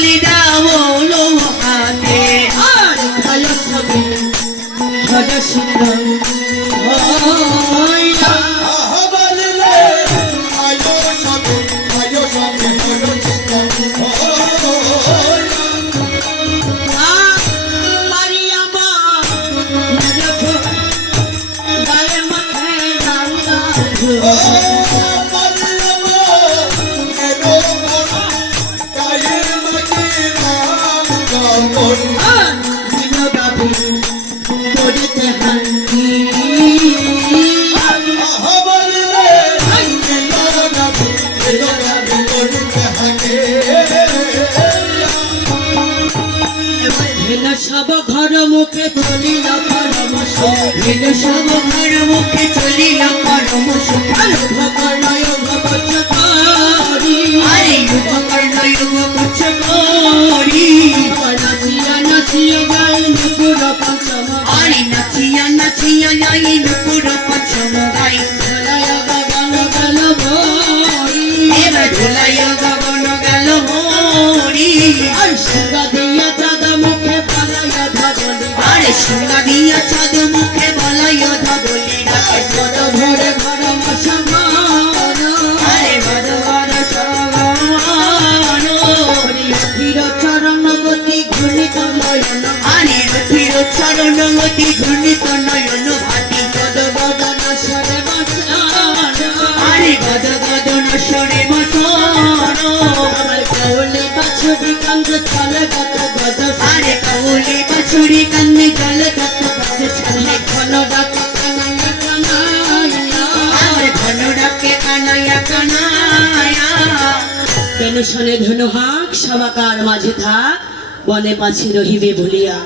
বলি দাও হাতে আর ভালো সবে সদা সিদ্ধ হইয়া সব ঘর মুখে চলিল পরমশ সব ঘর মুখে চলিল পরমশ আরে ভকর্ণয় ভবচ করি আরে উপকর্ণয় উপকচ্ছ করি নাচিয়া নাচিয়া গাই নুপুর পঞ্চম আরে নাচিয়া নাচিয়া যাই নুপুর পঞ্চম গাই ধলায় গগন গেল ভরি এবার ধুলায় গগন গেল হরি আর সুগা দিয়া চাঁদ মুখে পালাইয়া ধবলি আরে সোনা দিয়া চাঁদ মুখে বলাই ধবলি রাখে পদ ভরে ঘর মশান আরে বড় বড় সগন ধীর চরণ গতি ঘূর্ণিত নয়ন আরে রথির চরণ গতি ঘূর্ণিত নয়ন ভাতি গদ গদন সরে বাঁচান আরে গদ গদন সরে মতন আমার কাউলি বাছুরি কান্দ চলে গত গদ আরে কাউলি বাছুরি কান্নে জল তত্ত্ব পথ ছলে ঘন ডাক কানাইয়া কানাইয়া আমার ঘন ডাকে কানায়া কানায়া পেনশনে ধনুহাক সবাকার মাঝে থাক বনে পাছি রহিবে ভুলিয়া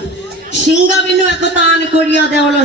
সিংহা বেনু একতান করিয়া দেওয়াল